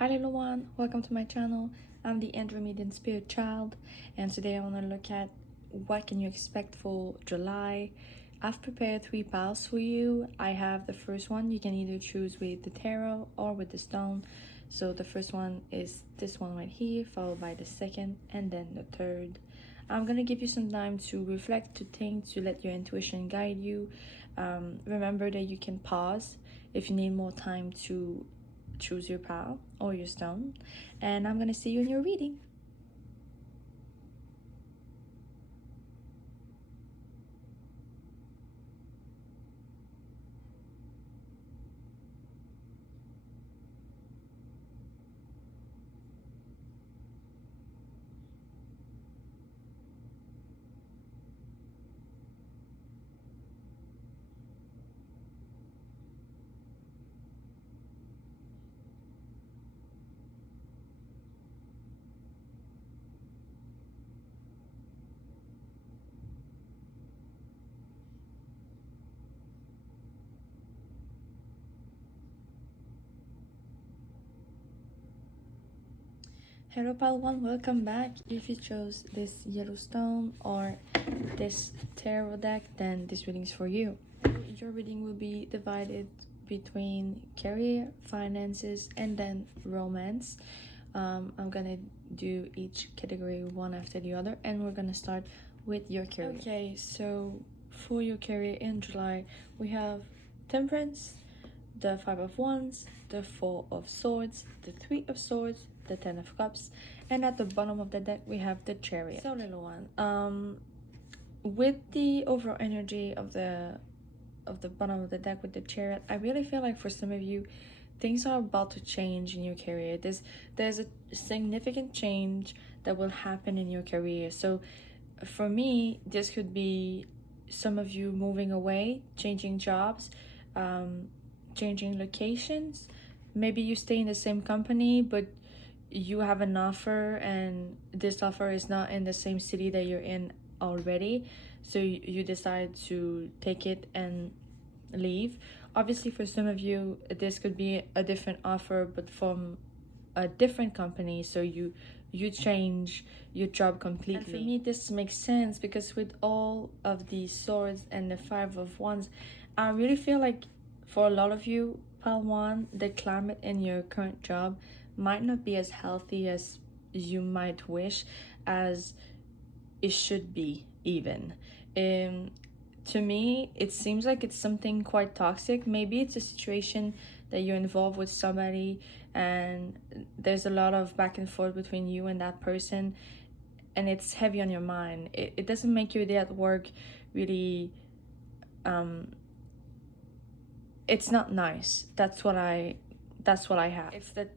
Hi little one, welcome to my channel. I'm the Andromedan Spirit Child, and today I want to look at what can you expect for July. I've prepared 3 piles for you. I have the first one. You can either choose with the tarot or with the stone. So the first one is this one right here, followed by the second, and then the third. I'm gonna give you some time to reflect, to think, to let your intuition guide you. Remember that you can pause if you need more time to choose your pile or your stone, and I'm gonna see you in your reading. Hello pile 1, welcome back. If you chose this yellow stone or this tarot deck, then this reading is for you. Your reading will be divided between career, finances, and then romance. I'm gonna do each category one after the other, and we're gonna start with your career. Okay, so for your career in July, we have Temperance, the 5 of Wands, the 4 of Swords, the 3 of Swords, the 10 of Cups, and at the bottom of the deck we have the Chariot. So little one, with the overall energy of the bottom of the deck with the Chariot, I really feel like for some of you things are about to change in your career. There's a significant change that will happen in your career. So for me, this could be some of you moving away, changing jobs, changing locations. Maybe you stay in the same company but you have an offer and this offer is not in the same city that you're in already, so you decide to take it and leave. Obviously for some of you this could be a different offer but from a different company, so you change your job completely. And for me this makes sense because with all of these swords and the 5 of Wands, I really feel like for a lot of you, pile 1, the climate in your current job might not be as healthy as you might wish, as it should be even. To me it seems like it's something quite toxic. Maybe it's a situation that you're involved with somebody and there's a lot of back and forth between you and that person, and it's heavy on your mind. It doesn't make your day at work really it's not nice. That's what I have. It's that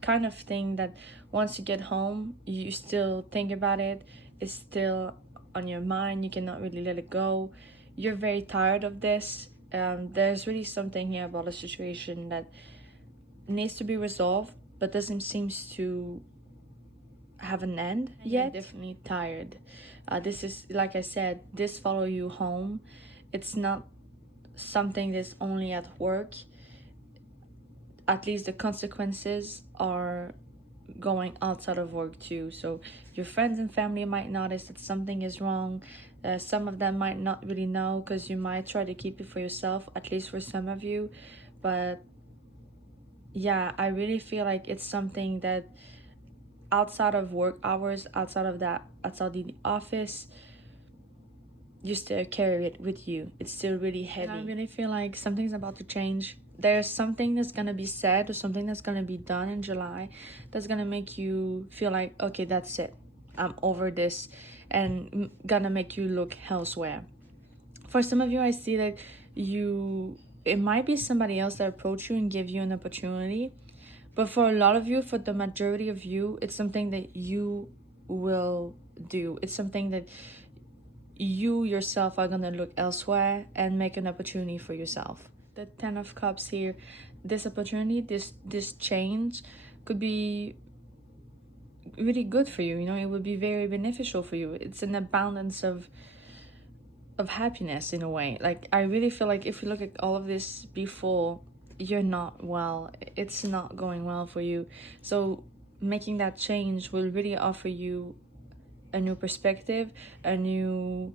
kind of thing that once you get home you still think about it. It's still on your mind. You cannot really let it go. You're very tired of this. There's really something here about a situation that needs to be resolved but doesn't seem to have an end yet. You're definitely tired. This is, like I said, this follow you home. It's not something that's only at work. At least the consequences are going outside of work too. So your friends and family might notice that something is wrong. Some of them might not really know because you might try to keep it for yourself, at least for some of you. But yeah, I really feel like it's something that outside of work hours, outside the office, you still carry it with you. It's still really heavy. And I really feel like something's about to change. There's something that's gonna be said or something that's gonna be done in July that's gonna make you feel like, okay, that's it, I'm over this, and gonna make you look elsewhere. For some of you, I see that it might be somebody else that approach you and give you an opportunity, but for a lot of you, for the majority of you, it's something that you will do. It's something that you yourself are gonna look elsewhere and make an opportunity for yourself. The 10 of Cups here, this opportunity, this change could be really good for you. You know, it would be very beneficial for you. It's an abundance of happiness in a way. Like I really feel like if you look at all of this before you're not well. It's not going well for you. So making that change will really offer you a new perspective, a new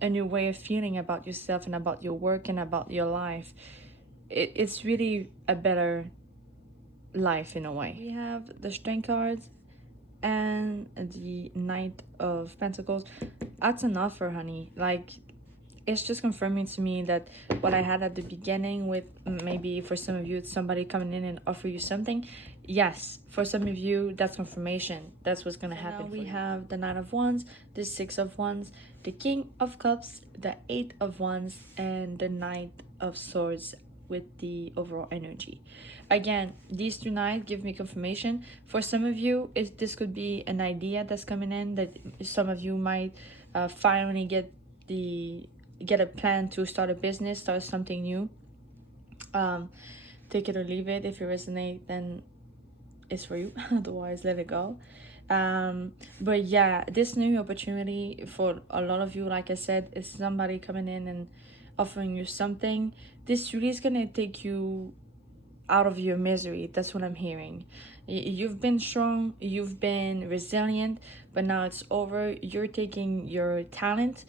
way of feeling about yourself and about your work and about your life. It's really a better life in a way. We have the Strength cards and the Knight of Pentacles. That's an offer, honey. Like, it's just confirming to me that what I had at the beginning with maybe for some of you, it's somebody coming in and offer you something. Yes, for some of you, that's confirmation. That's what's going to happen. Now we have the Nine of Wands, the Six of Wands, the King of Cups, the Eight of Wands, and the Knight of Swords with the overall energy. Again, these two knights give me confirmation. For some of you, this could be an idea that's coming in, that some of you might finally get a plan to start a business, start something new. Take it or leave it. If it resonates, then it's for you. Otherwise, let it go. But yeah, this new opportunity for a lot of you, like I said, is somebody coming in and offering you something. This really is gonna take you out of your misery. That's what I'm hearing. You've been strong, you've been resilient, but now it's over. You're taking your talent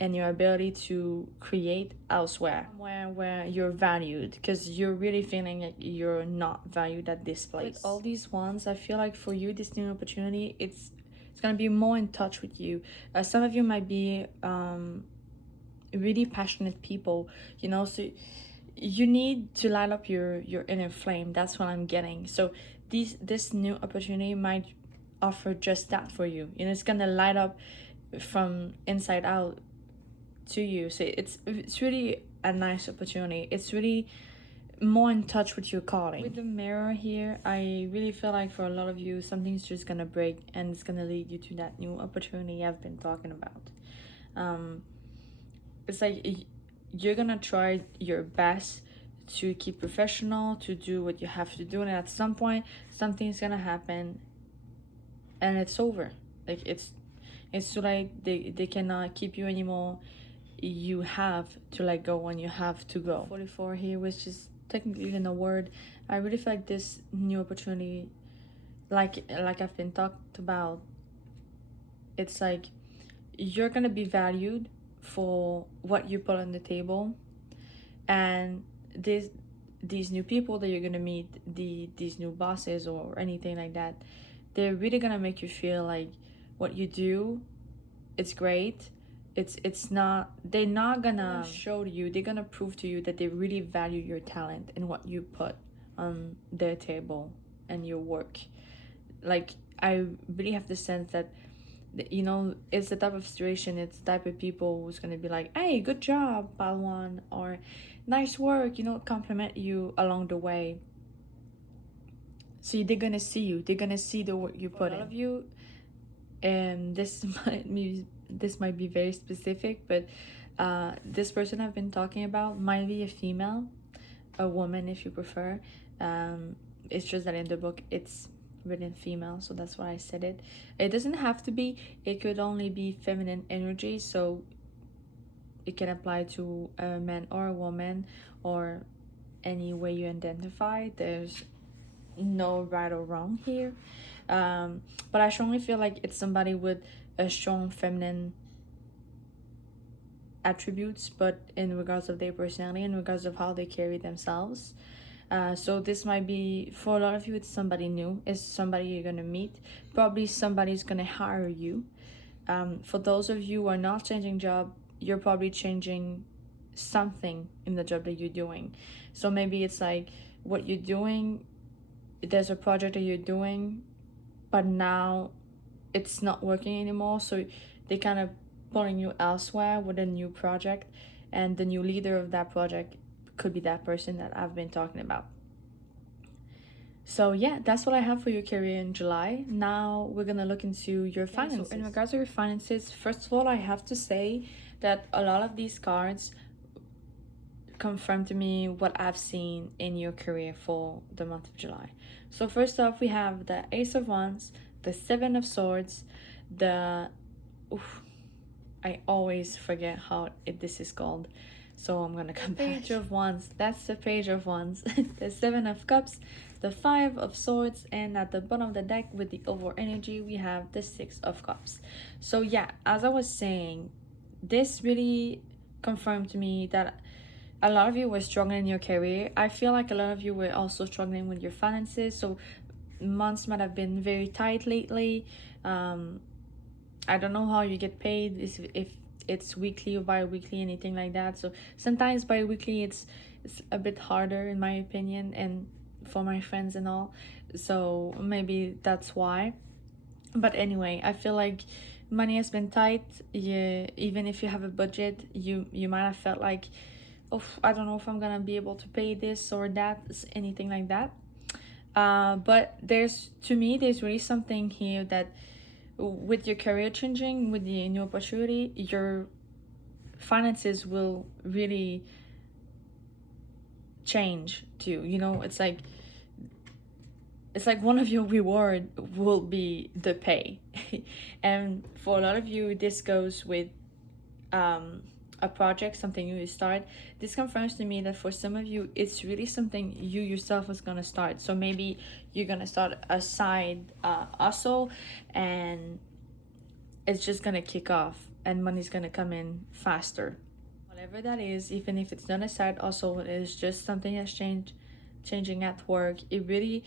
and your ability to create elsewhere, where you're valued, because you're really feeling like you're not valued at this place. With all these ones, I feel like for you, this new opportunity, it's gonna be more in touch with you. Some of you might be really passionate people, you know, so you need to light up your inner flame. That's what I'm getting. So this new opportunity might offer just that for you. You know, it's gonna light up from inside out to you. So it's really a nice opportunity. It's really more in touch with your calling. With the Mirror here, I really feel like for a lot of you, something's just gonna break and it's gonna lead you to that new opportunity I've been talking about. It's like you're gonna try your best to keep professional, to do what you have to do, and at some point something's gonna happen and it's over. Like it's too late. They cannot keep you anymore. You have to let go when you have to go. 44 here, which is technically even a word. I really feel like this new opportunity, like I've been talked about, it's like you're gonna be valued for what you put on the table, and these new people that you're gonna meet, these new bosses or anything like that, they're really gonna make you feel like what you do, it's great. It's not, they're not gonna show you, they're gonna prove to you that they really value your talent and what you put on their table and your work. Like, I really have the sense that, you know, it's the type of situation, it's the type of people who's gonna be like, hey, good job, Palwan, or nice work, you know, compliment you along the way. So they're gonna see you, they're gonna see the work you put in. A lot of you, and this might be very specific, but this person I've been talking about might be a female, a woman if you prefer. It's just that in the book it's written female, so that's why I said it. It doesn't have to be, it could only be feminine energy, so it can apply to a man or a woman, or any way you identify. There's no right or wrong here. But I strongly feel like it's somebody with a strong feminine attributes, but in regards of their personality, in regards of how they carry themselves. So this might be, for a lot of you, it's somebody new, it's somebody you're gonna meet, probably somebody's gonna hire you. For those of you who are not changing job, you're probably changing something in the job that you're doing. So maybe it's like what you're doing, there's a project that you're doing, but now it's not working anymore, so they kind of pulling you elsewhere with a new project, and the new leader of that project could be that person that I've been talking about. So yeah, that's what I have for your career in July. Now we're gonna look into your finances. So in regards to your finances, first of all, I have to say that a lot of these cards confirm to me what I've seen in your career for the month of July. So first off, we have the Ace of Wands, the Seven of Swords, I always forget how this is called. So I'm gonna come back. Page of Wands, that's the Page of Wands. The Seven of Cups, the Five of Swords, and at the bottom of the deck with the over energy we have the Six of Cups. So yeah, as I was saying, this really confirmed to me that a lot of you were struggling in your career. I feel like a lot of you were also struggling with your finances, so months might have been very tight lately. I don't know how you get paid, if it's weekly or bi-weekly, anything like that. So sometimes bi-weekly it's a bit harder in my opinion, and for my friends and all, so maybe that's why. But anyway, I feel like money has been tight. Yeah, even if you have a budget, you might have felt like, oh, I don't know if I'm gonna be able to pay this or that, anything like that. But to me there's really something here that with your career changing, with the new opportunity, your finances will really change too. You know, it's like one of your reward will be the pay. And for a lot of you, this goes with a project, something you start. This confirms to me that for some of you it's really something you yourself is gonna start. So maybe you're gonna start a side hustle, and it's just gonna kick off and money's gonna come in faster. Whatever that is, even if it's not a side hustle, it is just something that's changing at work. It really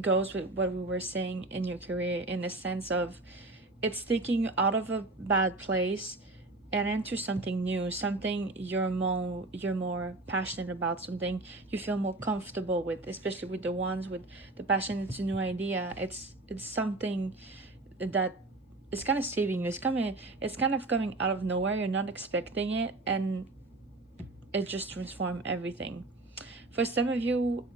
goes with what we were saying in your career, in the sense of it's taking you out of a bad place and into something new, something you're more passionate about, something you feel more comfortable with, especially with the ones with the passion. It's a new idea. It's something that is kind of saving you. It's kind of coming out of nowhere. You're not expecting it, and it just transforms everything. For some of you,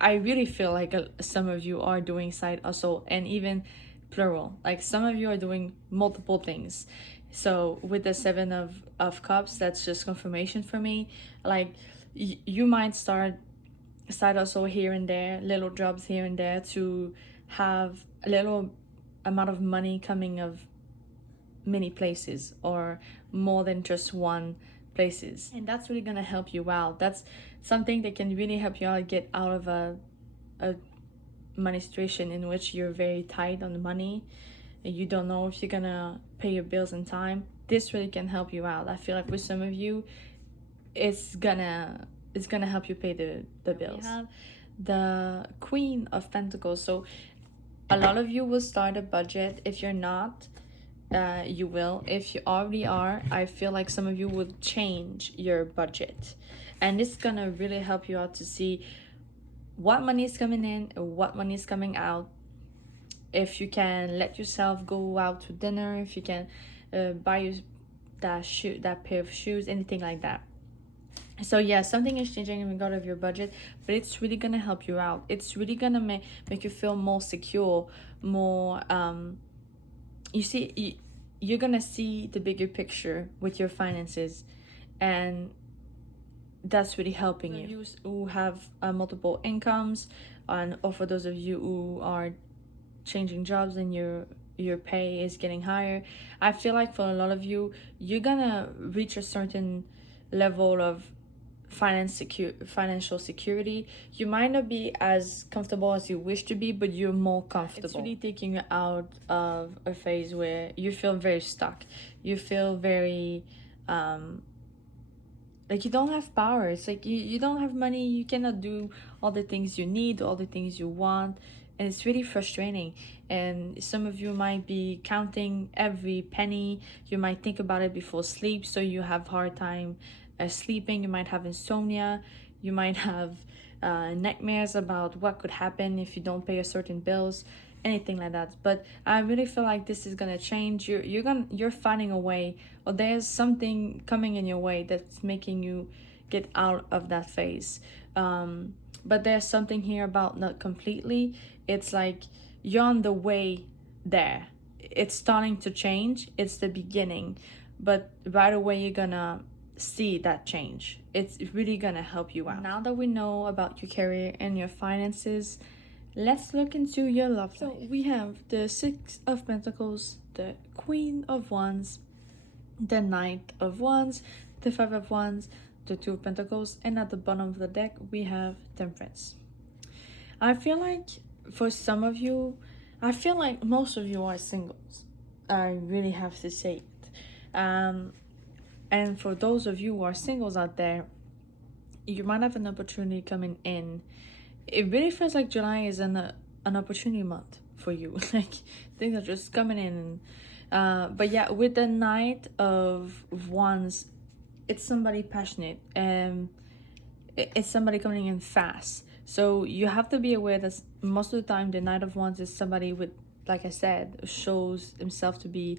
I really feel like some of you are doing side hustle, and even plural, like some of you are doing multiple things. So with the Seven of Cups, that's just confirmation for me. Like you might start side hustle here and there, little jobs here and there, to have a little amount of money coming of many places, or more than just one places, and that's really gonna help you out. That's something that can really help you out, get out of a money situation in which you're very tight on the money and you don't know if you're gonna pay your bills in time. This really can help you out. I feel like with some of you, it's gonna help you pay the bills. We have the Queen of Pentacles. So a lot of you will start a budget. If you're not, you will. If you already are, I feel like some of you will change your budget, and it's gonna really help you out to see what money is coming in and what money is coming out. If you can let yourself go out to dinner, if you can buy you that pair of shoes, anything like that. So yeah, something is changing in regard of your budget, but it's really gonna help you out. It's really gonna make you feel more secure, more you see, you're gonna see the bigger picture with your finances, and that's really helping you. You who have multiple incomes, or for those of you who are changing jobs and your pay is getting higher, I feel like for a lot of you, you're gonna reach a certain level of financial security. You might not be as comfortable as you wish to be, but you're more comfortable. It's really taking you out of a phase where you feel very stuck. You feel very like you don't have power. It's like you don't have money. You cannot do all the things you need, all the things you want, and it's really frustrating. And some of you might be counting every penny. You might think about it before sleep, so you have hard time sleeping. You might have insomnia. You might have nightmares about what could happen if you don't pay a certain bills, anything like that. But I really feel like this is gonna change. You're finding a way, or there's something coming in your way that's making you get out of that phase. But there's something here about not completely. It's like you're on the way there. It's starting to change. It's the beginning, but right away you're gonna see that change. It's really gonna help you out. Now that we know about your career and your finances, let's look into your love life. So we have the Six of Pentacles, the Queen of Wands, the Knight of Wands, the Five of Wands, the Two of Pentacles, and at the bottom of the deck we have Temperance. I feel like for some of you, I feel like most of you are singles. I really have to say it. And for those of you who are singles out there, you might have an opportunity coming in. It really feels like July is an opportunity month for you. Like things are just coming in. But yeah, with the Knight of Wands, it's somebody passionate and it's somebody coming in fast. So you have to be aware that most of the time the Knight of Wands is somebody with, like I said, shows himself to be,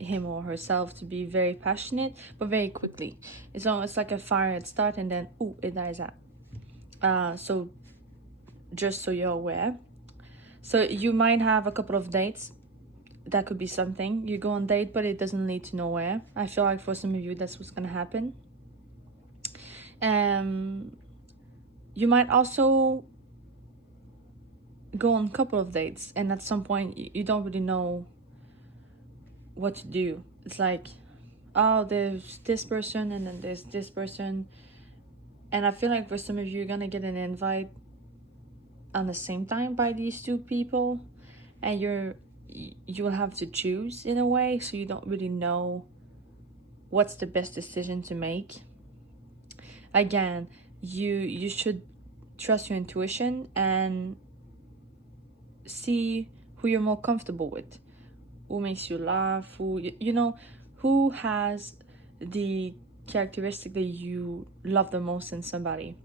him or herself to be very passionate, but very quickly. It's almost like a fire at start and then ooh, it dies out. So just so you're aware. So you might have a couple of dates. That could be something. You go on date, but it doesn't lead to nowhere. I feel like for some of you that's what's gonna happen. You might also go on a couple of dates, and at some point you don't really know what to do. It's like, oh, there's this person and then there's this person, and I feel like for some of you, you're gonna get an invite on the same time by these two people, and you will have to choose in a way, so you don't really know what's the best decision to make. Again, you should trust your intuition and see who you're more comfortable with, who makes you laugh, who you know, who has the characteristic that you love the most in somebody,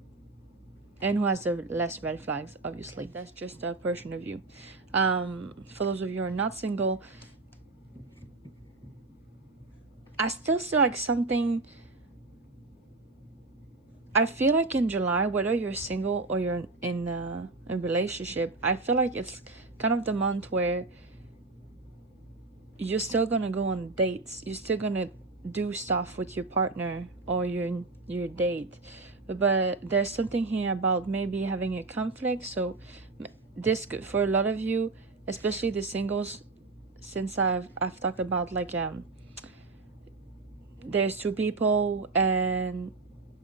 and who has the less red flags. Obviously, that's just a personal view. For those of you who are not single, I still feel like something. I feel like in July, whether you're single or you're in a relationship, I feel like it's kind of the month where you're still gonna go on dates. You're still gonna do stuff with your partner or your date. But there's something here about maybe having a conflict. So this could, for a lot of you, especially the singles, since I've talked about like there's two people and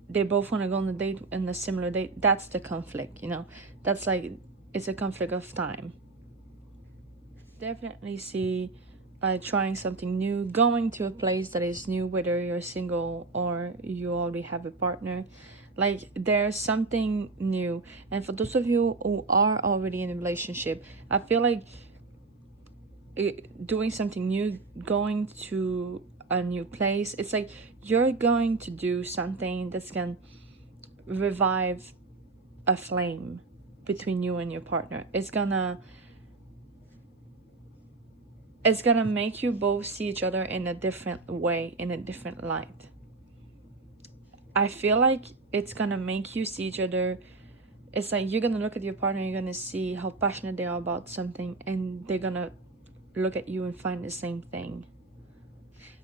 they both want to go on a date and a similar date. That's the conflict, you know. That's like, it's a conflict of time. Definitely see trying something new, going to a place that is new, whether you're single or you already have a partner. Like there's something new. And for those of you who are already in a relationship, I feel like doing something new, going to a new place, it's like you're going to do something that's gonna revive a flame between you and your partner. It's gonna make you both see each other in a different way, in a different light. I feel like it's gonna make you see each other. It's like you're gonna look at your partner, you're gonna see how passionate they are about something, and they're gonna look at you and find the same thing.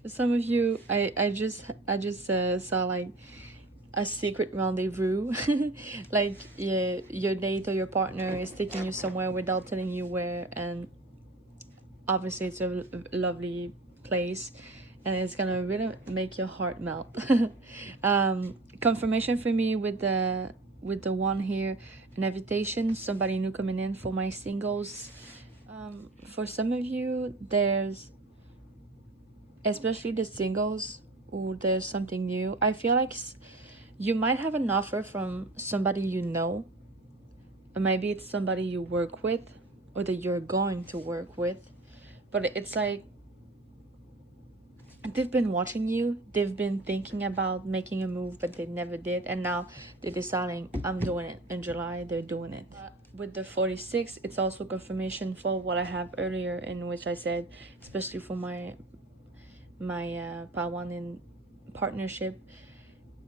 Some of you, I just saw like a secret rendezvous. Like your date or your partner is taking you somewhere without telling you where, and obviously it's a lovely place and it's gonna really make your heart melt. Confirmation for me with the one here, an invitation, somebody new coming in for my singles. For some of you, there's, especially the singles, there's something new. I feel like you might have an offer from somebody you know, or maybe it's somebody you work with or that you're going to work with, but it's like they've been watching you, they've been thinking about making a move, but they never did, and now they're deciding, I'm doing it. In July, they're doing it. With the 46, it's also confirmation for what I have earlier, in which I said, especially for my Pawan in partnership,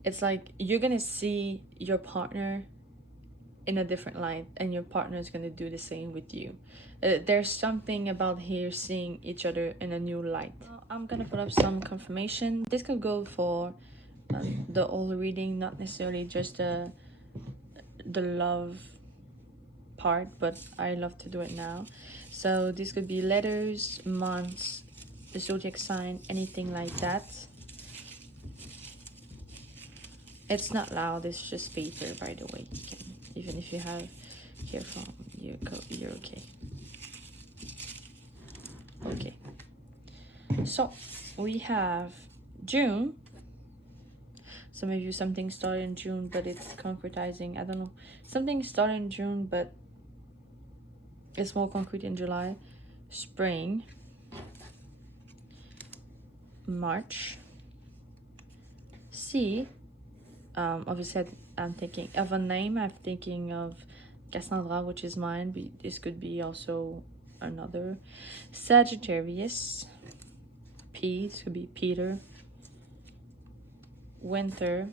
it's like you're gonna see your partner in a different light, and your partner is gonna do the same with you. There's something about here seeing each other in a new light. I'm gonna put up some confirmation. This could go for the whole reading, not necessarily just the love part, but I love to do it now. So this could be letters, months, the zodiac sign, anything like that. It's not loud, it's just paper, by the way. You can, even if you have earphone, you're okay. Okay. So we have June. Some of you, something started in June, but it's concretizing. I don't know. Something started in June, but it's more concrete in July. Spring. March. C. Obviously, I'm thinking of a name. I'm thinking of Cassandra, which is mine. But this could be also another. Sagittarius. P. This could be Peter. Winter.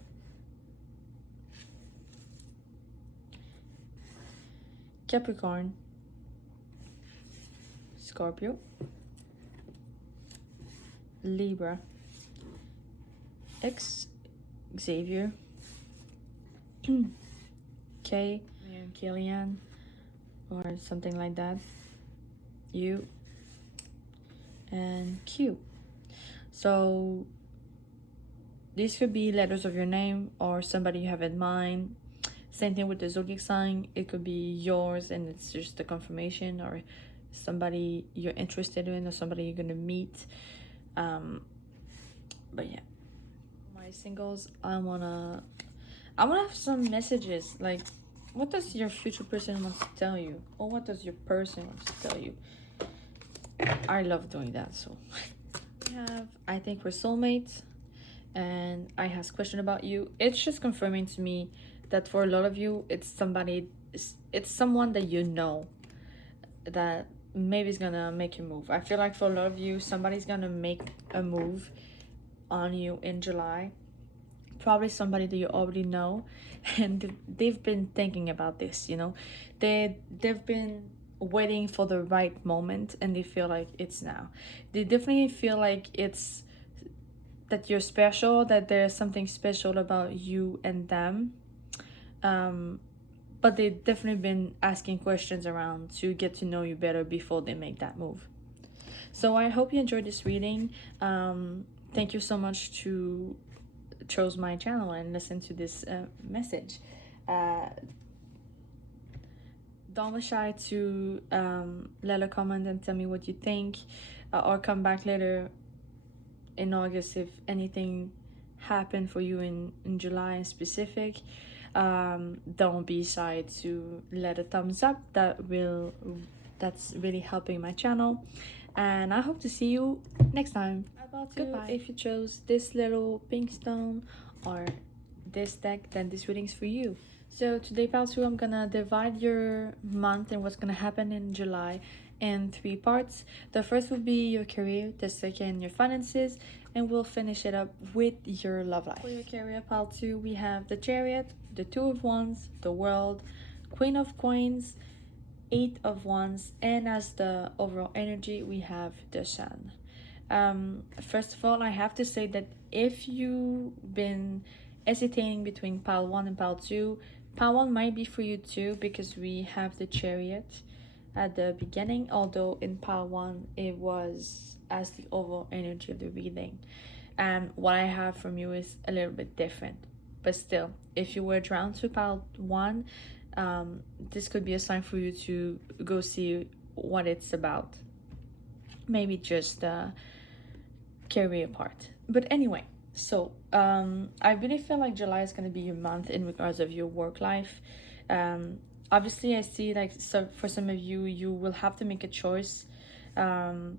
Capricorn. Scorpio. Libra. X. Xavier. K. Killian, or something like that. U. And Q. So these could be letters of your name or somebody you have in mind. Same thing with the zodiac sign. It could be yours and it's just a confirmation, or somebody you're interested in, or somebody you're gonna meet. But yeah, my singles, I wanna have some messages. Like, what does your future person want to tell you, or what does your person want to tell you? I love doing that. So I think we're soulmates, and I have a question about you. It's just confirming to me that for a lot of you, it's someone that you know that maybe is gonna make you move. I feel like for a lot of you, somebody's gonna make a move on you in July. Probably somebody that you already know, and they've been thinking about this, you know. They've been waiting for the right moment, and they feel like it's now. They definitely feel like it's that you're special, that there's something special about you and them. But they've definitely been asking questions around to get to know you better before they make that move. So I hope you enjoyed this reading. Thank you so much to chose my channel and listen to this message. Don't be shy to let a comment and tell me what you think, or come back later in August if anything happened for you in July in specific. Don't be shy to let a thumbs up. That's really helping my channel, and I hope to see you next time. Goodbye. If you chose this little pink stone or this deck, then this reading's for you. So today, pile 2, I'm gonna divide your month and what's gonna happen in July in 3 parts. The first will be your career, the second your finances, and we'll finish it up with your love life. For your career, pile 2, we have the Chariot, the 2 of Wands, the World, Queen of Coins, 8 of Wands, and as the overall energy, we have the Sun. First of all, I have to say that if you've been hesitating between pile 1 and pile 2, pile 1 might be for you too, because we have the Chariot at the beginning, although in pile 1 it was as the overall energy of the reading, and what I have from you is a little bit different. But still, if you were drawn to pile 1, this could be a sign for you to go see what it's about. Maybe just career part. But anyway, so I really feel like July is going to be your month in regards of your work life. Obviously I see, like, so for some of you, you will have to make a choice. I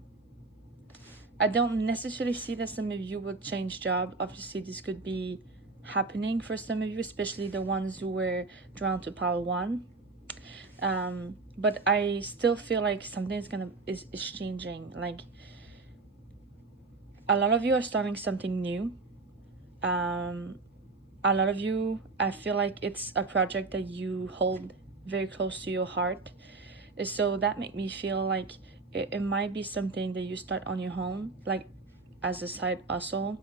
don't necessarily see that some of you will change job. Obviously this could be happening for some of you, especially the ones who were drawn to pile 1. But I still feel like something is changing. Like, a lot of you are starting something new. A lot of you, I feel like it's a project that you hold very close to your heart. So that make me feel like it might be something that you start on your own, like as a side hustle,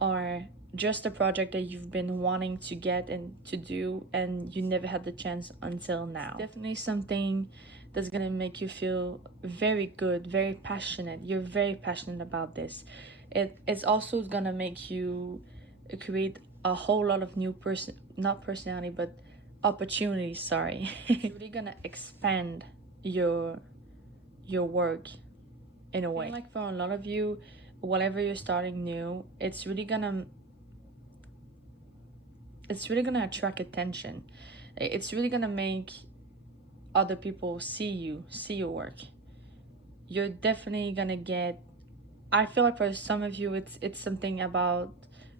or just a project that you've been wanting to get and to do, and you never had the chance until now. Definitely something that's gonna make you feel very good, very passionate. You're very passionate about this. It's also gonna make you create a whole lot of new not personality, but opportunities, sorry. It's really gonna expand your work in a way. Like for a lot of you, whatever you're starting new, it's really gonna attract attention. It's really gonna make other people see your work. You're definitely gonna get, I feel like for some of you it's something about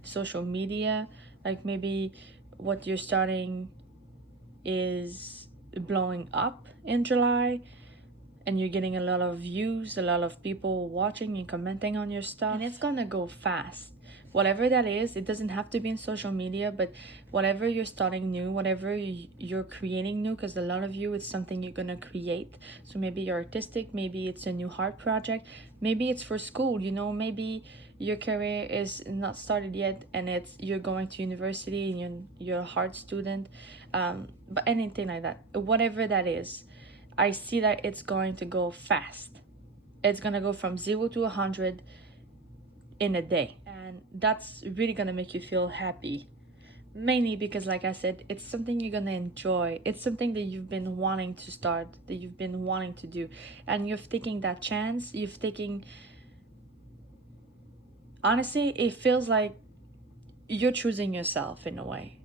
social media, like maybe what you're starting is blowing up in July, and you're getting a lot of views, a lot of people watching and commenting on your stuff, and it's gonna go fast. Whatever that is, it doesn't have to be in social media, but whatever you're starting new, whatever you're creating new, because a lot of you, it's something you're gonna create. So maybe you're artistic, maybe it's a new art project, maybe it's for school, you know, maybe your career is not started yet and you're going to university and you're a hard student, but anything like that, whatever that is, I see that it's going to go fast. It's gonna go from 0 to 100 in a day, and that's really gonna make you feel happy, mainly because, like I said, it's something you're gonna enjoy. It's something that you've been wanting to start, that you've been wanting to do, and you're taking that chance. Honestly, it feels like you're choosing yourself in a way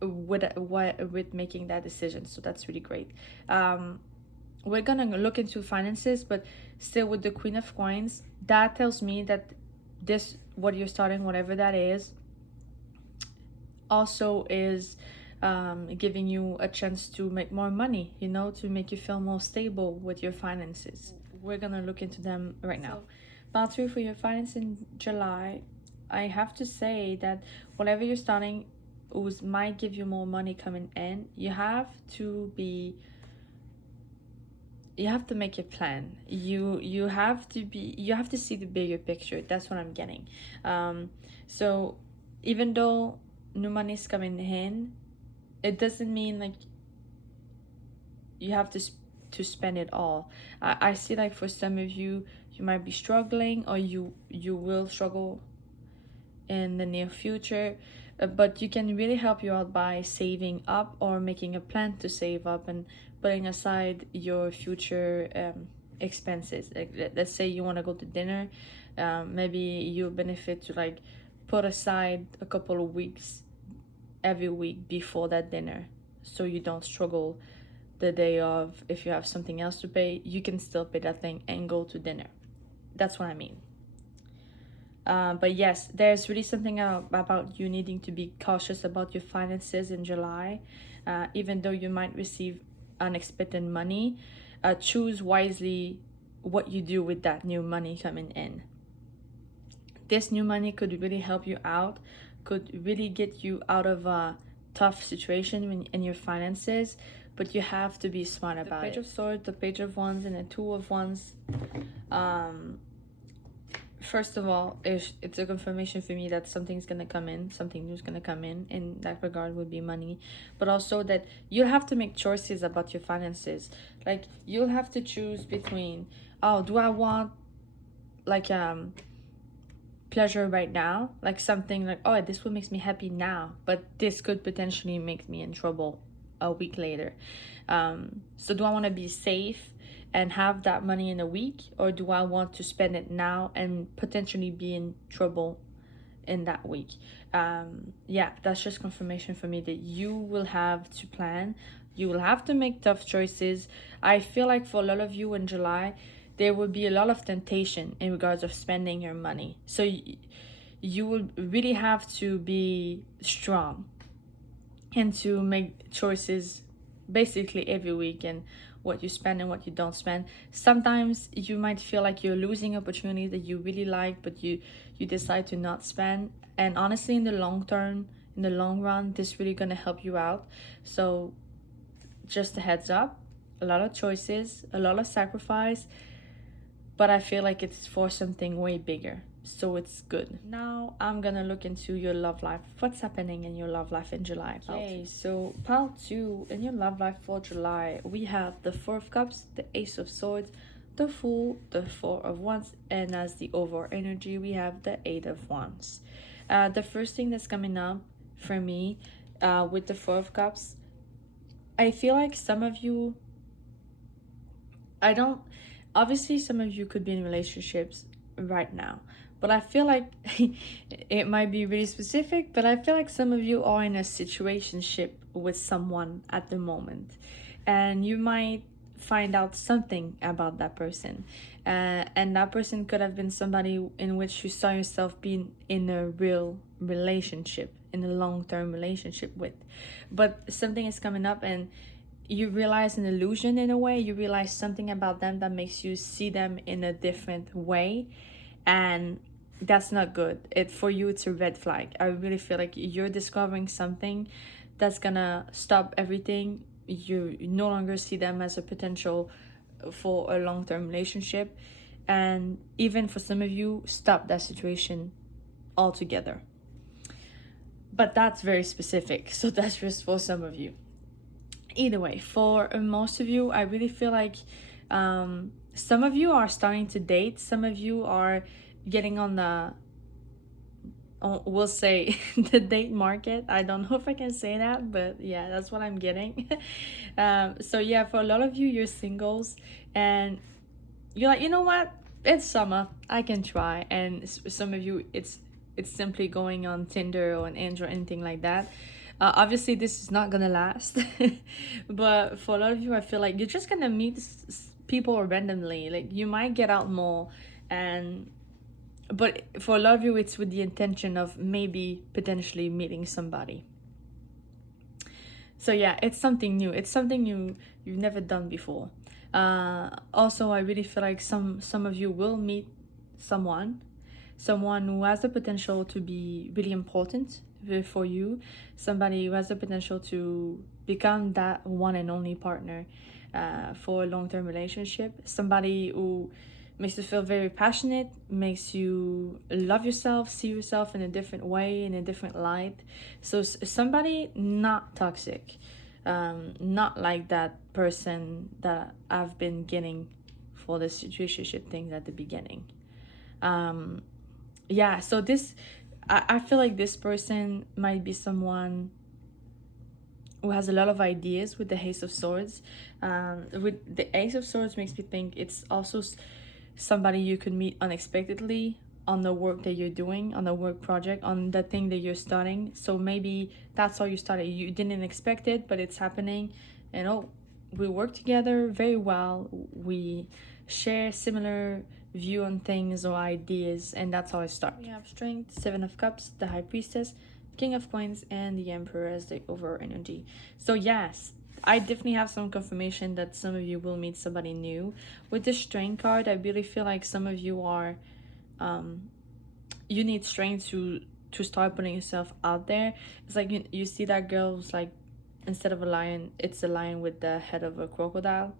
with making that decision. So that's really great. We're gonna look into finances, but still with the Queen of Coins, that tells me that what you're starting, whatever that is, also is giving you a chance to make more money, you know, to make you feel more stable with your finances. We're gonna look into them right now. Battery for your finance in July, I have to say that whatever you're starting might give you more money coming in. You have to make a plan. You have to see the bigger picture. That's what I'm getting. So even though new money is coming in, it doesn't mean like you have to spend it all. I see like for some of you, you might be struggling, or you will struggle in the near future, but you can really help you out by saving up or making a plan to save up and putting aside your future expenses. Like, let's say you want to go to dinner, maybe you benefit to like put aside a couple of weeks every week before that dinner, so you don't struggle the day of. If you have something else to pay, you can still pay that thing and go to dinner. That's what I mean. But yes, there's really something about you needing to be cautious about your finances in July. Even though you might receive unexpected money, choose wisely what you do with that new money coming in. This new money could really help you out, could really get you out of a tough situation in your finances, but you have to be smart about it. The Page of Swords, the Page of Wands, and the Two of Wands. First of all, it's a confirmation for me that something's gonna come in, something new's gonna come in that regard would be money, but also that you'll have to make choices about your finances. Like, you'll have to choose between, oh, do I want like pleasure right now, like something like, oh, this will makes me happy now, but this could potentially make me in trouble a week later. So do I want to be safe and have that money in a week, or do I want to spend it now and potentially be in trouble in that week? Yeah, that's just confirmation for me that you will have to plan. You will have to make tough choices. I feel like for a lot of you in July, there will be a lot of temptation in regards of spending your money. So you will really have to be strong and to make choices basically every week, and what you spend and what you don't spend. Sometimes you might feel like you're losing opportunities that you really like, but you decide to not spend. And honestly, in the long run, this really gonna help you out. So just a heads up, a lot of choices, a lot of sacrifice, but I feel like it's for something way bigger. So it's good. Now I'm gonna look into your love life. What's happening in your love life in July? Okay, so pile 2 in your love life for July, we have the Four of Cups, the Ace of Swords, the Fool, the Four of Wands, and as the overall energy, we have the Eight of Wands. The first thing that's coming up for me with the Four of Cups, I feel like some of you, I don't, obviously, some of you could be in relationships right now, but I feel like it might be really specific, but I feel like some of you are in a situationship with someone at the moment, and you might find out something about that person. And that person could have been somebody in which you saw yourself being in a real relationship, in a long-term relationship with. But something is coming up, and you realize an illusion in a way. You realize something about them that makes you see them in a different way, and that's not good. It for you, it's a red flag. I really feel like you're discovering something that's gonna stop everything. You no longer see them as a potential for a long-term relationship, and even for some of you, stop that situation altogether. But that's very specific, so that's just for some of you. Either way, for most of you, I really feel like some of you are starting to date. Some of you are getting on the, we'll say, the date market. I don't know if I can say that, but yeah, that's what I'm getting. So yeah, for a lot of you, you're singles, and you're like, you know what, it's summer, I can try. And some of you, it's simply going on Tinder or an Android or anything like that. Obviously this is not gonna last. But for a lot of you, I feel like you're just gonna meet people randomly. Like, you might get out more, and but for a lot of you, it's with the intention of maybe potentially meeting somebody. So yeah, it's something new. It's something you've never done before. Also, I really feel like some of you will meet someone who has the potential to be really important for you, somebody who has the potential to become that one and only partner for a long-term relationship, somebody who makes you feel very passionate, makes you love yourself, see yourself in a different way, in a different light. So somebody not toxic, not like that person that I've been getting for the situationship things at the beginning. Yeah, so this, I feel like this person might be someone who has a lot of ideas with the Ace of Swords. With the Ace of Swords makes me think it's also somebody you could meet unexpectedly on the work that you're doing, on the work project, on the thing that you're starting. So maybe that's how you started. You didn't expect it, but it's happening. And oh, we work together very well. We share similar view on things or ideas, and that's how it starts. We have Strength, Seven of Cups, the High Priestess, King of Coins, and the Emperor as the overall energy. So yes, I definitely have some confirmation that some of you will meet somebody new. With the Strength card, I really feel like some of you are, you need strength to start putting yourself out there. It's like you see that girl who's like, instead of a lion, it's a lion with the head of a crocodile.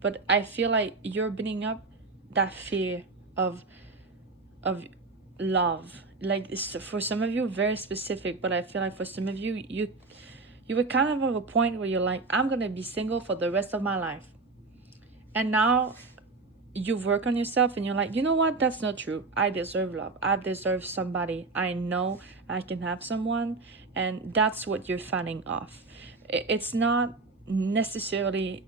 But I feel like you're building up that fear of love. Like, it's, for some of you, very specific, but I feel like for some of you, you were kind of at a point where you're like, I'm gonna be single for the rest of my life. And now you work on yourself and you're like, you know what, that's not true. I deserve love. I deserve somebody. I know I can have someone. And that's what you're fanning off. It's not necessarily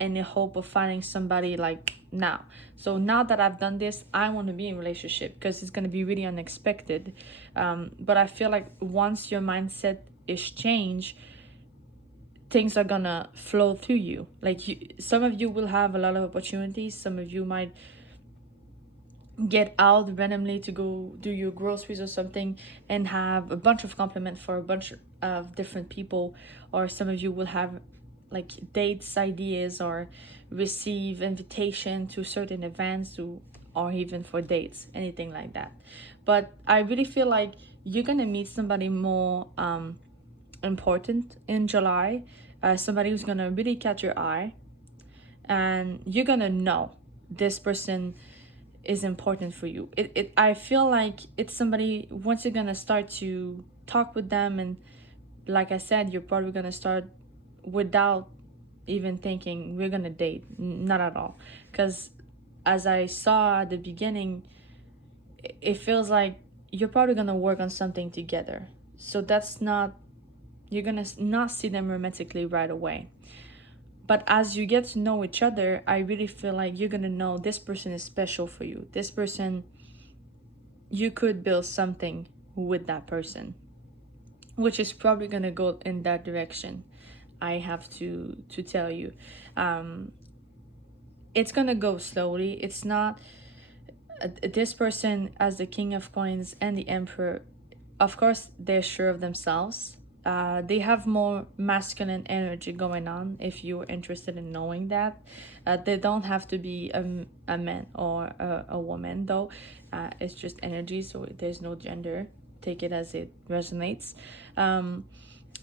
in the hope of finding somebody like now. So now that I've done this, I want to be in a relationship because it's going to be really unexpected. But I feel like once your mindset is changed, things are gonna flow through you. Like, some of you will have a lot of opportunities. Some of you might get out randomly to go do your groceries or something and have a bunch of compliments for a bunch of different people. Or some of you will have like dates ideas or receive invitation to certain events or even for dates, anything like that. But I really feel like you're gonna meet somebody more important in July, somebody who's gonna really catch your eye, and you're gonna know this person is important for you. I feel like it's somebody, once you're gonna start to talk with them, and like I said, you're probably gonna start without even thinking we're gonna date. Not at all, because as I saw at the beginning, it feels like you're probably gonna work on something together. So that's not, you're gonna not see them romantically right away. But as you get to know each other, I really feel like you're gonna know this person is special for you. This person, you could build something with that person, which is probably gonna go in that direction. I have to tell you, it's gonna go slowly. It's not this person as the King of Coins and the Emperor. Of course, they're sure of themselves. They have more masculine energy going on. If you're interested in knowing that, they don't have to be a man or a woman, though. It's just energy, so there's no gender. Take it as it resonates.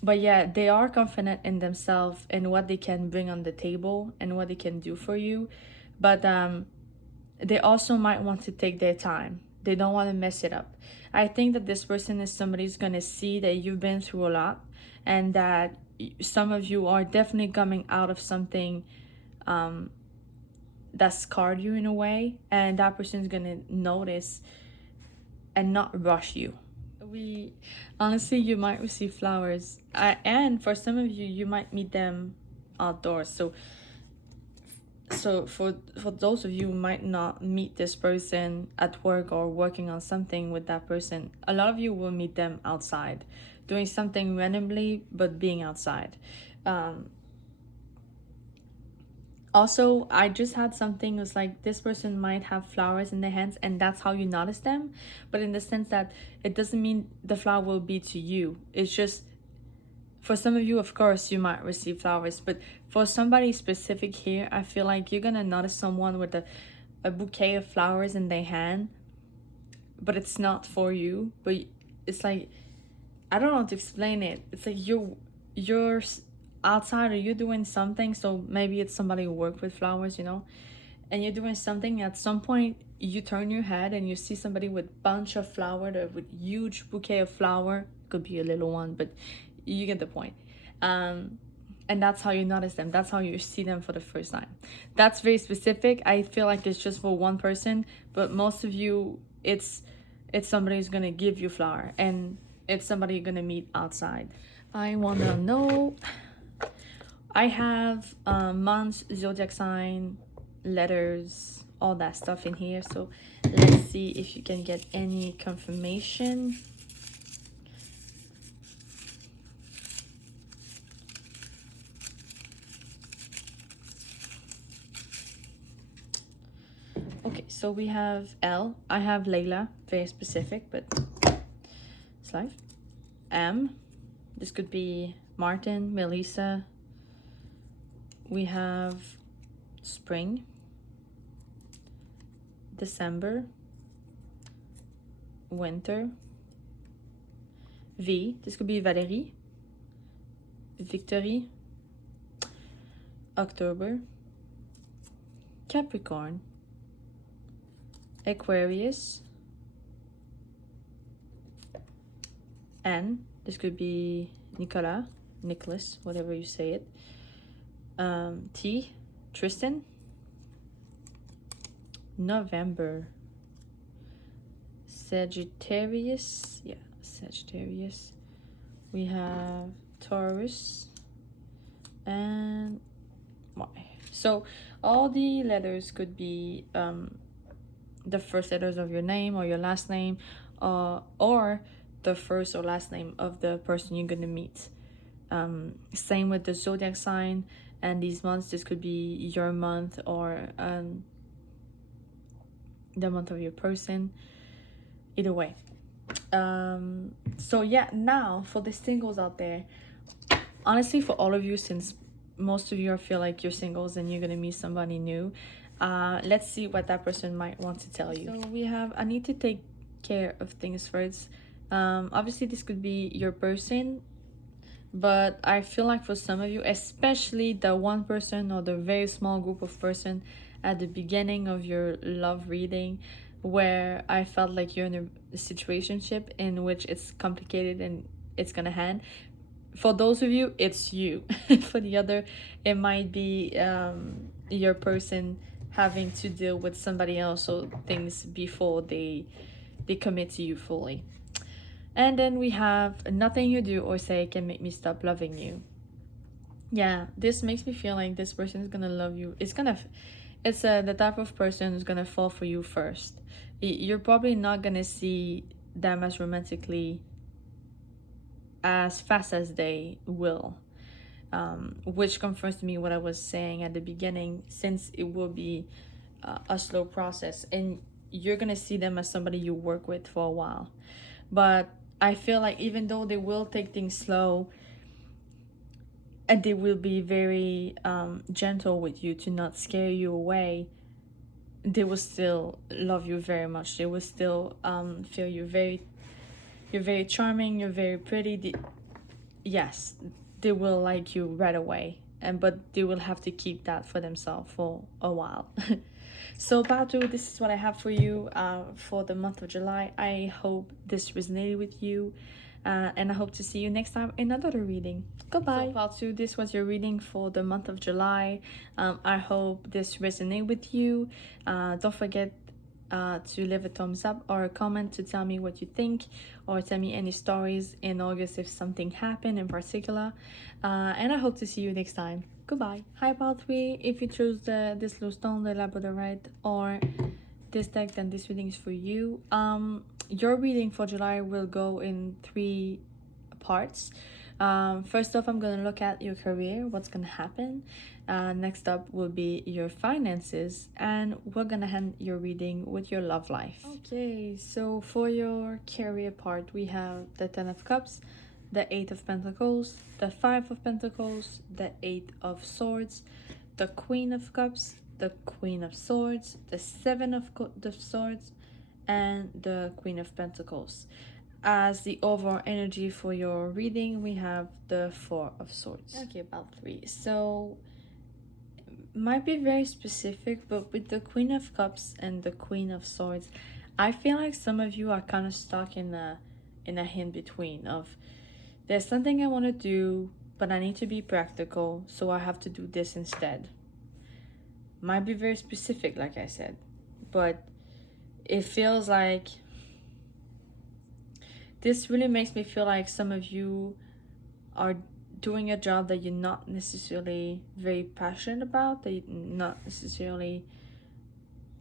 But yeah, they are confident in themselves and what they can bring on the table and what they can do for you. But they also might want to take their time. They don't want to mess it up. I think that this person is somebody who's going to see that you've been through a lot, and that some of you are definitely coming out of something that scarred you in a way, and that person is going to notice and not rush you. We honestly, you might receive flowers, and for some of you, you might meet them outdoors. So for those of you who might not meet this person at work or working on something with that person, a lot of you will meet them outside, doing something randomly, but being outside. Also, I just had something, it was like this person might have flowers in their hands, and that's how you notice them, but in the sense that it doesn't mean the flower will be to you. It's just, for some of you, of course, you might receive flowers, but for somebody specific here, I feel like you're gonna notice someone with a bouquet of flowers in their hand, but it's not for you. But it's like, I don't know how to explain it. It's like you're outside, or you're doing something, so maybe it's somebody who worked with flowers, you know, and you're doing something. At some point, you turn your head and you see somebody with bunch of flower, or with huge bouquet of flower. Could be a little one, but you get the point. And that's how you notice them. That's how you see them for the first time. That's very specific. I feel like it's just for one person, but most of you, it's somebody who's gonna give you flower, and it's somebody you're gonna meet outside. I wanna know, I have months, zodiac sign, letters, all that stuff in here. So let's see if you can get any confirmation. Okay, so we have L. I have Layla, very specific, but it's life. M. This could be Martin, Melissa. We have spring, December, winter. V. This could be Valérie, Victory, October, Capricorn, Aquarius, N. This could be Nicholas, whatever you say it. T. Tristan, November, Sagittarius. Yeah, Sagittarius. We have Taurus and Y. So all the letters could be the first letters of your name or your last name, or the first or last name of the person you're gonna meet. Same with the zodiac sign and these months. This could be your month, or the month of your person. Either way. So yeah, now for the singles out there, honestly, for all of you, since most of you feel like you're singles and you're gonna meet somebody new, let's see what that person might want to tell you. So we have, I need to take care of things first. Obviously this could be your person, but I feel like for some of you, especially the one person or the very small group of person at the beginning of your love reading, where I felt like you're in a situationship in which it's complicated and it's gonna end. For those of you, it's you. For the other, it might be your person having to deal with somebody else or things before they they commit to you fully. And then we have nothing you do or say can make me stop loving you. Yeah, this makes me feel like this person is gonna love you. It's the type of person who's gonna fall for you first. You're probably not gonna see them as romantically as fast as they will, which confirms to me what I was saying at the beginning, since it will be a slow process and you're gonna see them as somebody you work with for a while. But I feel like even though they will take things slow and they will be very gentle with you to not scare you away, they will still love you very much. They will still feel you're very charming, you're very pretty. Yes, they will like you right away, but they will have to keep that for themselves for a while. So Batu, this is what I have for you for the month of July. I hope this resonated with you, and I hope to see you next time in another reading. Goodbye. So Batu, this was your reading for the month of July. I hope this resonated with you. Don't forget to leave a thumbs up or a comment to tell me what you think, or tell me any stories in August if something happened in particular. And I hope to see you next time. Goodbye. Hi, part 3. If you chose this low stone, the labradorite, or this deck, then this reading is for you. Your reading for July will go in 3 parts. First off, I'm gonna look at your career, what's gonna happen. Next up will be your finances, and we're gonna end your reading with your love life. Okay, so for your career part, we have the 10 of Cups, the 8 of Pentacles, the 5 of Pentacles, the 8 of Swords, the Queen of Cups, the Queen of Swords, the 7 of Swords, and the Queen of Pentacles. As the overall energy for your reading, we have the 4 of Swords. Okay, about 3. So might be very specific, but with the Queen of Cups and the Queen of Swords, I feel like some of you are kind of stuck in a in between of, there's something I want to do, but I need to be practical, so I have to do this instead. Might be very specific, like I said, but it feels like this really makes me feel like some of you are doing a job that you're not necessarily very passionate about, that you not necessarily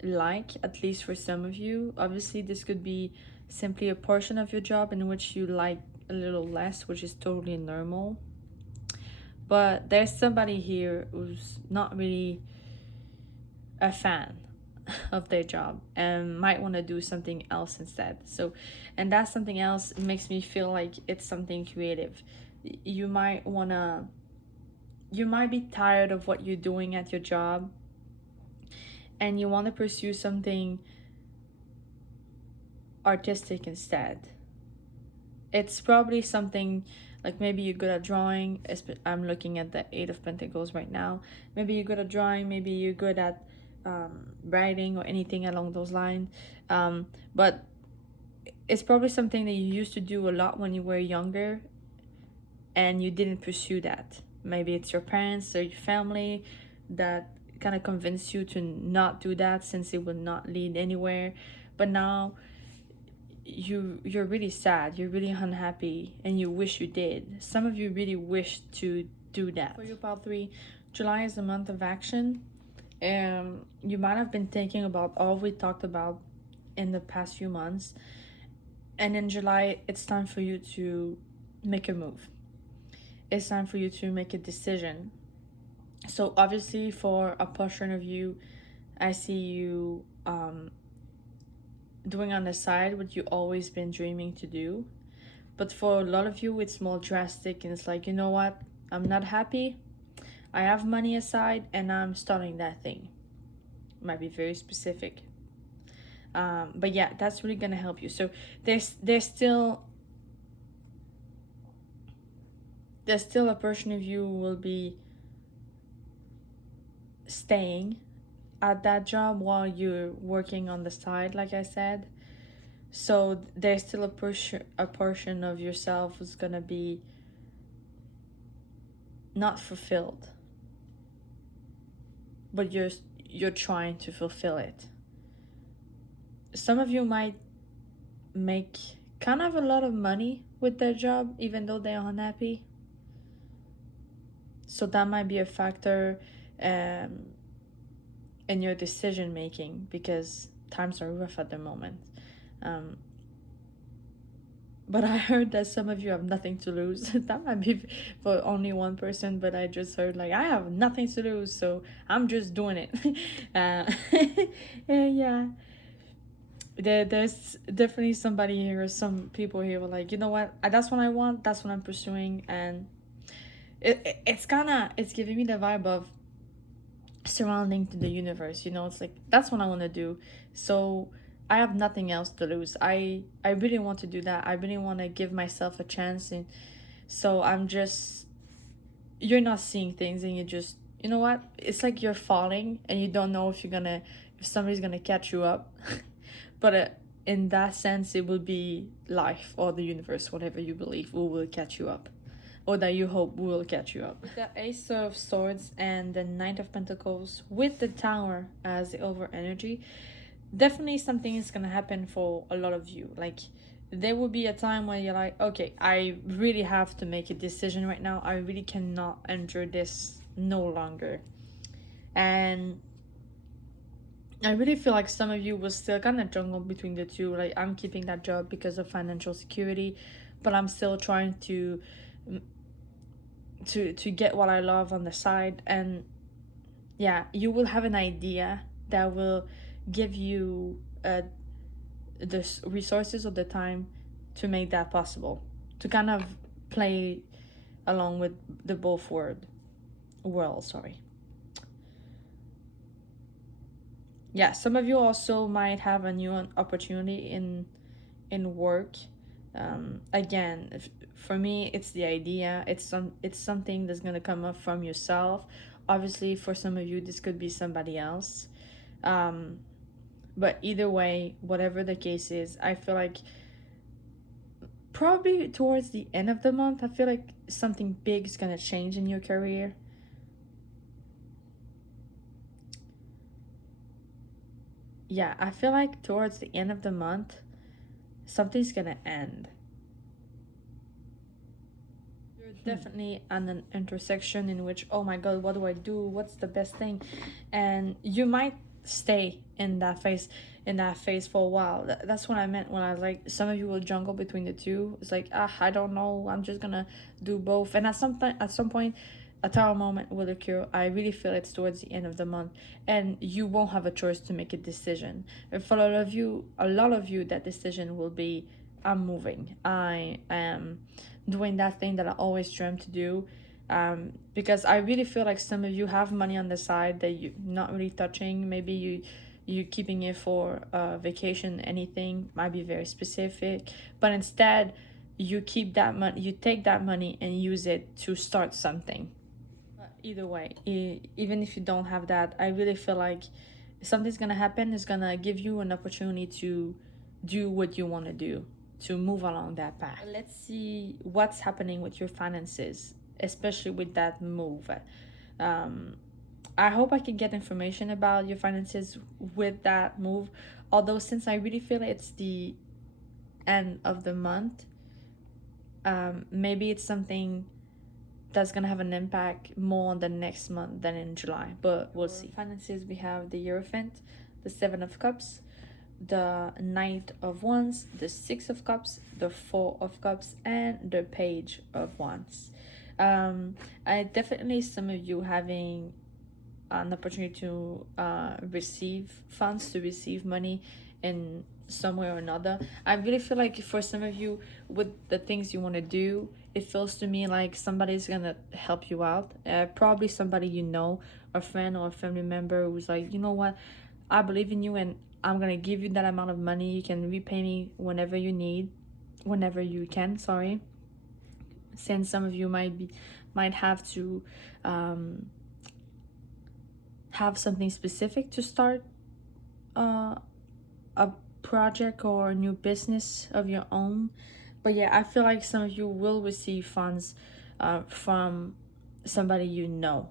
like, at least for some of you. Obviously, this could be simply a portion of your job in which you like a little less, which is totally normal. But there's somebody here who's not really a fan of their job and might want to do something else instead. So, and that something else makes me feel like it's something creative. You might be tired of what you're doing at your job and you want to pursue something artistic instead. It's probably something like, maybe you're good at drawing. I'm looking at the 8 of Pentacles right now. Maybe you're good at drawing, maybe you're good at writing or anything along those lines, but it's probably something that you used to do a lot when you were younger and you didn't pursue that. Maybe it's your parents or your family that kind of convinced you to not do that, since it would not lead anywhere. But now you're really sad, you're really unhappy, and you wish you did. Some of you really wish to do that. For your part 3, July is a month of action. You might have been thinking about all we talked about in the past few months, and in July it's time for you to make a move. It's time for you to make a decision. So obviously, for a portion of you, I see you doing on the side what you always been dreaming to do. But for a lot of you, it's more drastic, and it's like, you know what, I'm not happy, I have money aside, and I'm starting that thing. Might be very specific, but yeah, that's really gonna help you. So there's still a portion of you who will be staying at that job while you're working on the side, like I said. So there's still a portion of yourself who's gonna be not fulfilled, but you're trying to fulfill it. Some of you might make kind of a lot of money with their job even though they're unhappy. So that might be a factor in your decision making, because times are rough at the moment. But I heard that some of you have nothing to lose. That might be for only one person, but I just heard like, I have nothing to lose, so I'm just doing it. Yeah. There's definitely somebody here, or some people here were like, you know what, that's what I want, that's what I'm pursuing. And it's giving me the vibe of surrounding to the universe, it's like, that's what I want to do. So I have nothing else to lose. I really want to do that. I really want to give myself a chance. And so you're not seeing things, and you just, you know what, it's like you're falling and you don't know if somebody's gonna catch you up. But in that sense, it will be life or the universe, whatever you believe, will catch you up, or that you hope will catch you up. The Ace of Swords and the Knight of Pentacles with the Tower as the over energy, definitely something is gonna happen for a lot of you. Like, there will be a time where you're like, okay, I really have to make a decision right now. I really cannot endure this no longer. And I really feel like some of you will still kind of jungle between the two. Like, I'm keeping that job because of financial security, but I'm still trying to get what I love on the side. And yeah, you will have an idea that will give you the resources or the time to make that possible, to kind of play along with the both worlds. Yeah, some of you also might have a new opportunity in work. Again, for me, it's the idea. It's something that's gonna come up from yourself. Obviously, for some of you, this could be somebody else. But either way, whatever the case is, I feel like probably towards the end of the month, I feel like something big is gonna change in your career. Yeah, I feel like towards the end of the month, something's gonna end. You're definitely on an intersection in which, oh my god, what do I do? What's the best thing? And you might stay in that phase for a while. That's what I meant when I was like, some of you will jungle between the two. It's like, I don't know, I'm just gonna do both. And at some point a tower moment will occur. I really feel it's towards the end of the month, and you won't have a choice to make a decision. And for a lot of you, that decision will be, I'm moving. I am doing that thing that I always dreamt to do. Because I really feel like some of you have money on the side that you're not really touching. Maybe you keeping it for vacation. Anything might be very specific, but instead you keep that money, you take that money and use it to start something. But either way, even if you don't have that, I really feel like something's gonna happen. It's gonna give you an opportunity to do what you want to do, to move along that path. Let's see what's happening with your finances, especially with that move. I hope I can get information about your finances with that move. Although, since I really feel it's the end of the month, maybe it's something that's gonna have an impact more on the next month than in July, but we'll see. Finances, we have the Hierophant, the Seven of Cups, the Knight of Wands, the Six of Cups, the Four of Cups, and the Page of Wands. I definitely, some of you having an opportunity to receive funds, to receive money in some way or another. I really feel like for some of you, with the things you want to do, it feels to me like somebody's gonna help you out. Probably somebody you know, a friend or a family member who's like, you know what, I believe in you and I'm gonna give you that amount of money. You can repay me whenever you can. Since some of you might have to have something specific to start a project or a new business of your own. But yeah, I feel like some of you will receive funds from somebody you know.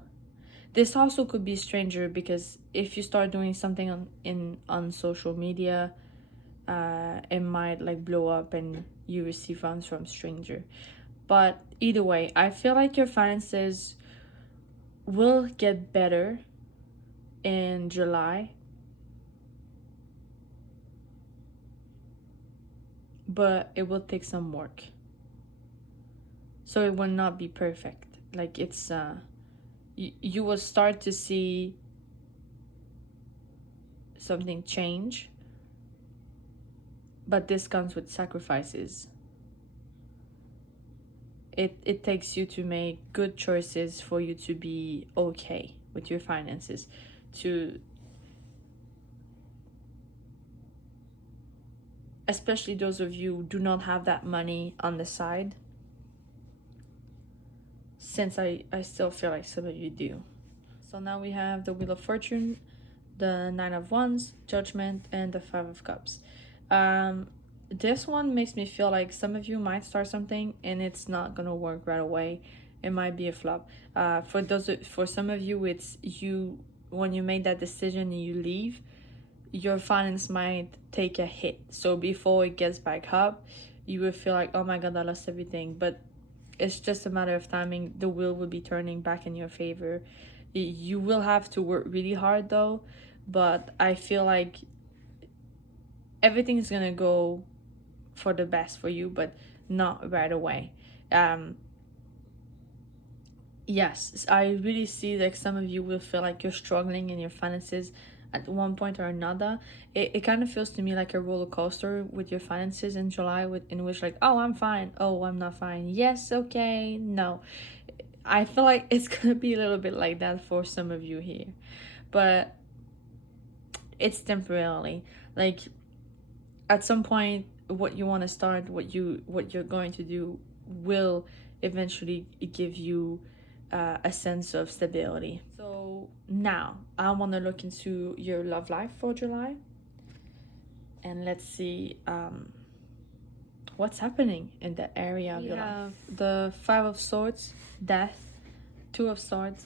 This also could be a stranger, because if you start doing something on social media, it might like blow up and you receive funds from stranger. But either way, I feel like your finances will get better in July, but it will take some work. So it will not be perfect. Like it's you will start to see something change, but this comes with sacrifices. It takes you to make good choices for you to be okay with your finances, to especially those of you who do not have that money on the side, since I still feel like some of you do. So now we have the Wheel of Fortune, the Nine of Wands, Judgment, and the Five of Cups. This one makes me feel like some of you might start something and it's not gonna work right away. It might be a flop. For some of you, it's you when you make that decision and you leave, your finance might take a hit. So before it gets back up, you will feel like, oh my god, I lost everything. But it's just a matter of timing. The wheel will be turning back in your favor. You will have to work really hard though, but I feel like everything's gonna go for the best for you, but not right away. Yes, I really see like some of you will feel like you're struggling in your finances at one point or another. It kind of feels to me like a roller coaster with your finances in July, in which like, oh, I'm fine, oh, I'm not fine, yes, okay, no. I feel like it's gonna be a little bit like that for some of you here, but it's temporarily. Like at some point, what you want to start, what you're going to do, will eventually give you a sense of stability. So now I want to look into your love life for July, and let's see what's happening in the area of your life. The Five of Swords, Death, Two of Swords,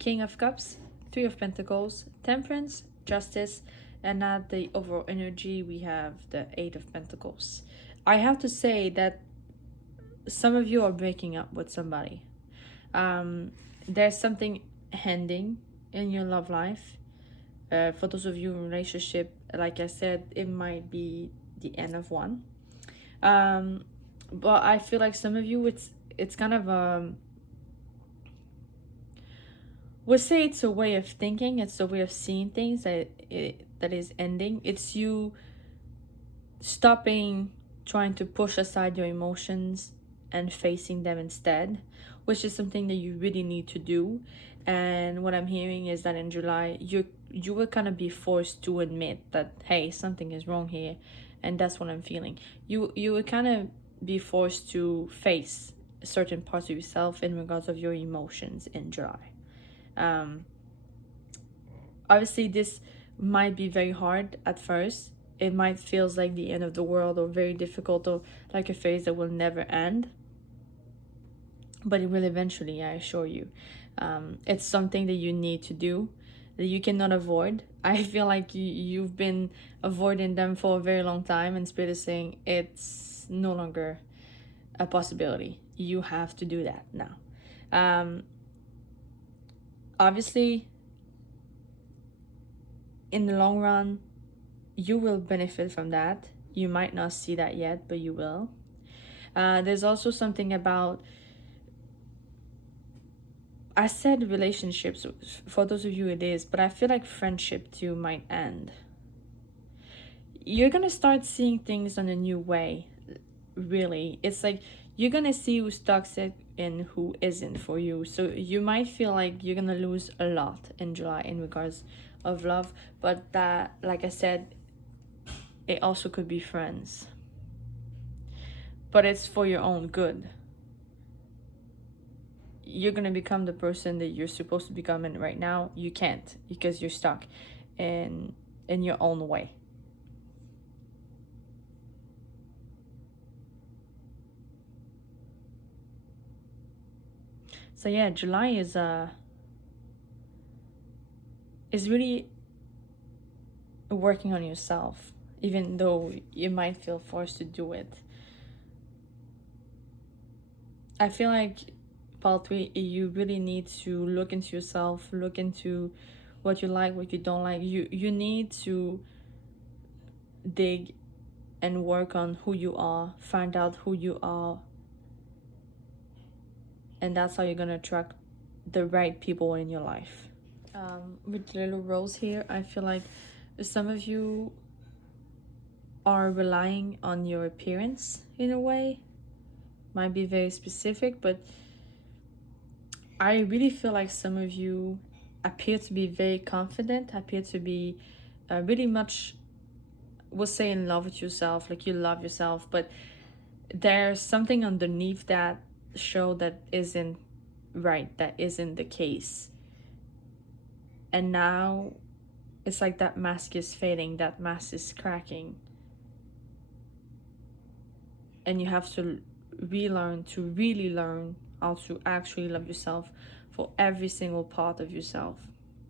King of Cups, Three of Pentacles, Temperance, Justice, and at the overall energy we have the Eight of Pentacles. I have to say that some of you are breaking up with somebody. There's something ending in your love life. For those of you in relationship, like I said, it might be the end of one. But I feel like some of you, it's kind of we'll say it's a way of thinking, it's a way of seeing things that is ending. It's you stopping trying to push aside your emotions and facing them instead, which is something that you really need to do. And what I'm hearing is that in July you will kind of be forced to admit that, hey, something is wrong here, and that's what I'm feeling. You will kind of be forced to face certain parts of yourself in regards of your emotions in July. Obviously this might be very hard at first. It might feels like the end of the world or very difficult or like a phase that will never end, but it will eventually, I assure you. It's something that you need to do, that you cannot avoid. I feel like you've been avoiding them for a very long time, and Spirit is saying it's no longer a possibility. You have to do that now. Obviously, in the long run, you will benefit from that. You might not see that yet, but you will. There's also something about, I said relationships, for those of you it is, but I feel like friendship too might end. You're gonna start seeing things in a new way, really. It's like you're gonna see who's toxic and who isn't for you. So you might feel like you're gonna lose a lot in July in regards of love, but that, like I said, it also could be friends, but it's for your own good. You're gonna become the person that you're supposed to become, and right now you can't because you're stuck in your own way. So yeah, July is really working on yourself. even though you might feel forced to do it. I feel like part 3, you really need to look into yourself, look into what you like, what you don't like. You need to dig and work on who you are, find out who you are, and that's how you're gonna attract the right people in your life. With little rose here, I feel like some of you are relying on your appearance in a way. Might be very specific, but I really feel like some of you appear to be very confident, appear to be really much, we'll say, in love with yourself, like you love yourself, but there's something underneath that show that isn't right, that isn't the case. And now it's like that mask is fading, that mask is cracking. And you have to relearn to really learn how to actually love yourself for every single part of yourself.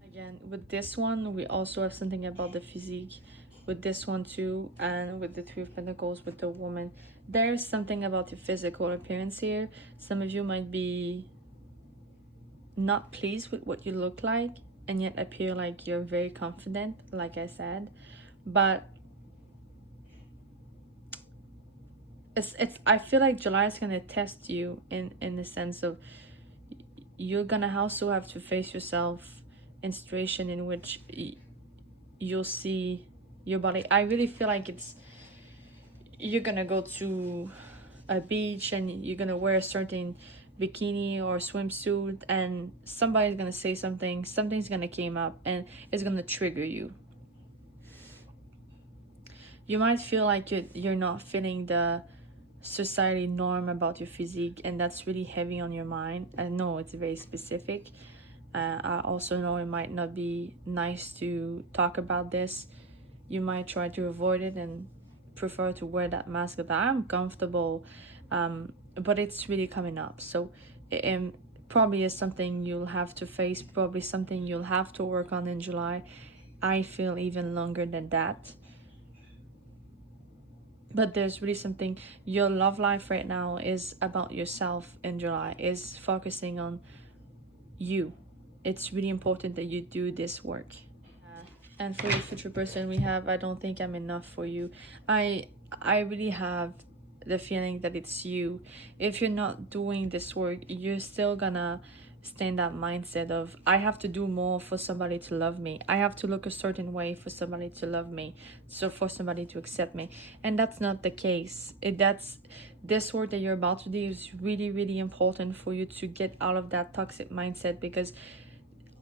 Again, with this one, we also have something about the physique. With this one too, and with the Three of Pentacles, with the woman, there's something about your physical appearance here. Some of you might be not pleased with what you look like, and yet appear like you're very confident, like I said. But it's I feel like July is gonna test you in the sense of you're gonna also have to face yourself in situation in which you'll see your body. I really feel like you're gonna go to a beach and you're gonna wear a certain bikini or swimsuit, and somebody's gonna say something's gonna come up and it's gonna trigger you. You might feel like you're not fitting the society norm about your physique, and that's really heavy on your mind. I know it's very specific. I also know it might not be nice to talk about this. You might try to avoid it and prefer to wear that mask that I'm comfortable, but it's really coming up. So it probably is something you'll have to face, probably something you'll have to work on in July. I feel even longer than that. But there's really something, your love life right now is about yourself in July, is focusing on you. It's really important that you do this work. And for your future person, we have, I don't think I'm enough for you. I really have the feeling that it's you. If you're not doing this work, you're still gonna stay in that mindset of, I have to do more for somebody to love me. I have to look a certain way for somebody to love me, so for somebody to accept me. And that's not the case. This work that you're about to do is really, really important for you to get out of that toxic mindset, because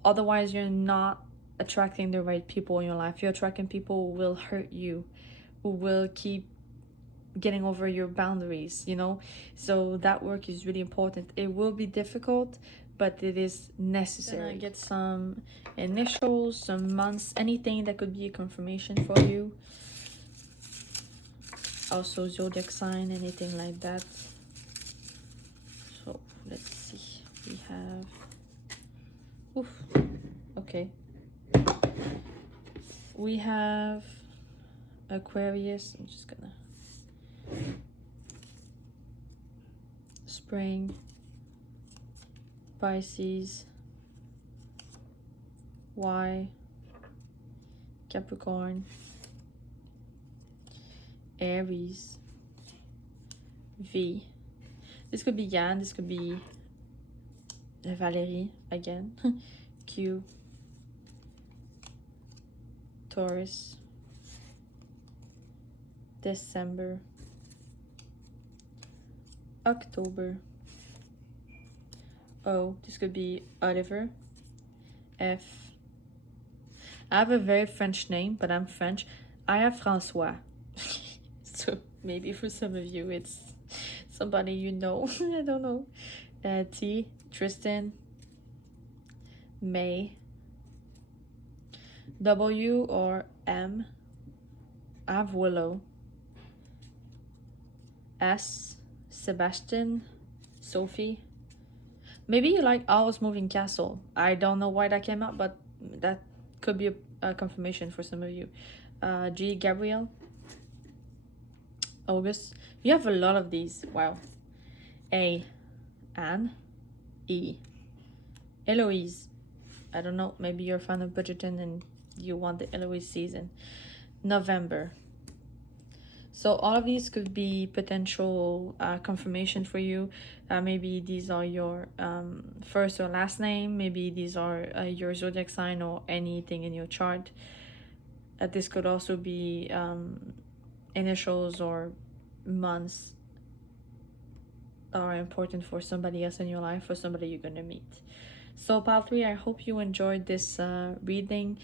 otherwise you're not attracting the right people in your life. You're attracting people who will hurt you, who will keep getting over your boundaries, you know. So that work is really important. It will be difficult, but it is necessary. Then I get some initials, some months, anything that could be a confirmation for you. Also zodiac sign, anything like that. So let's see. We have, oof, okay. We have Aquarius. I'm just gonna, Spring, Pisces, Y, Capricorn, Aries, V. This could be Yan, this could be Valerie again. Q, Taurus, December, October, O, this could be Oliver, F. I have a very French name, but I'm French. I have François. So maybe for some of you it's somebody you know. I don't know. T, Tristan, May, W or M, I have Willow, S, Sebastian, Sophie. Maybe you like Owl's Moving Castle. I don't know why that came up, but that could be a confirmation for some of you. G, Gabrielle, August. You have a lot of these. Wow. A, Anne. E, Eloise. I don't know, maybe you're a fan of Bridgerton and you want the Eloise season. November. So all of these could be potential confirmation for you. Maybe these are your first or last name. Maybe these are your zodiac sign or anything in your chart. This could also be initials or months that are important for somebody else in your life, for somebody you're going to meet. So pile 3, I hope you enjoyed this reading.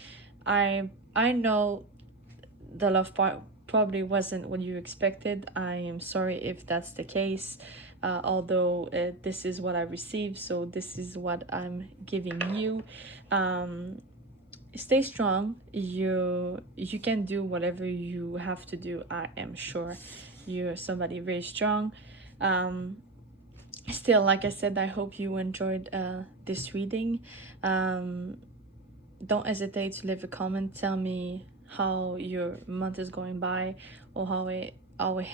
I know the love part probably wasn't what you expected. I am sorry if that's the case, although this is what I received, so this is what I'm giving you. Stay strong. You can do whatever you have to do. I am sure you're somebody very strong. Still, like I said, I hope you enjoyed this reading. Don't hesitate to leave a comment. Tell me how your month is going by, or how it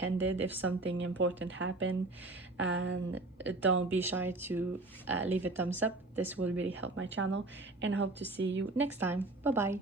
ended, if something important happened. And don't be shy to leave a thumbs up. This will really help my channel, and I hope to see you next time. Bye bye.